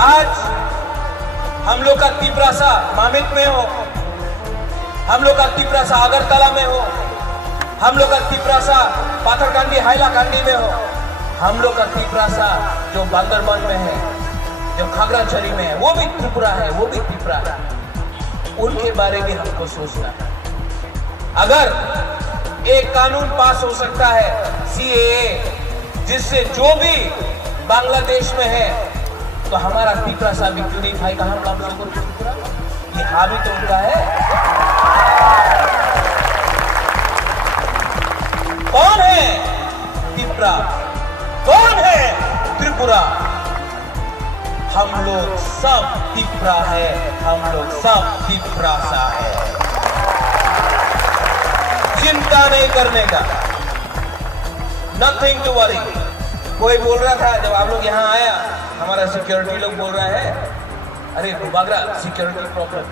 आज हम लोग का तिपरासा मामिक में हो, हम लोग का तिपरासा अगरतला में हो, हम लोग का तिपरासा पाथरकांडी हाइलाकांडी में हो, हम लोग का तिपरासा जो बांदरबान में है, जो खागड़ाछड़ी में है, वो भी त्रिपुरा है, वो भी त्रिपुरा है। उनके बारे में हमको सोचना है। अगर एक कानून पास हो सकता है CAA, जिससे जो भी बांग्लादेश में है, तो हमारा तिपरासा भी क्यों नहीं भाई कहां हम लोगों को त्रिपुरा, ये हावी तो उनका है। कौन है त्रिपुरा, कौन है त्रिपुरा? हम लोग सब त्रिपुरा है, हम लोग सब तिपरासा है। चिंता नहीं करने का, नथिंग टू वरी। कोई बोल रहा था जब आप लोग यहाँ आया, हमारा सिक्योरिटी लोग बोल रहा है, अरे बुबागरा सिक्योरिटी प्रॉब्लम।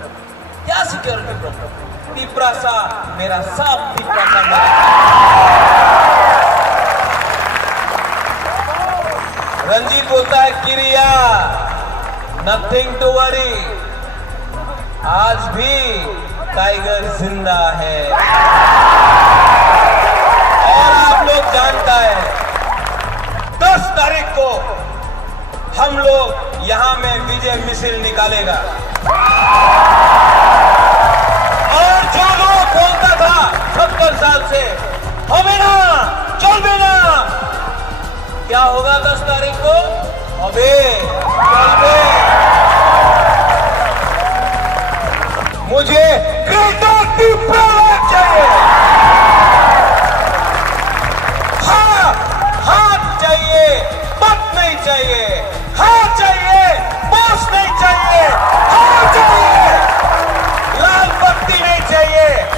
क्या सिक्योरिटी प्रॉब्लम? तिपरासा मेरा, सब तिपरासा मेरा। रंजीत बोलता है क्रिया, नथिंग टू वरी। आज भी टाइगर जिंदा है और आप लोग जानता है 10 तारीख को हम लोग यहां में विजय मिছিল निकालेगा। और जो लोग बोलता था 70 साल से हमें ना चल ना, क्या होगा 10 तारीख को? अबे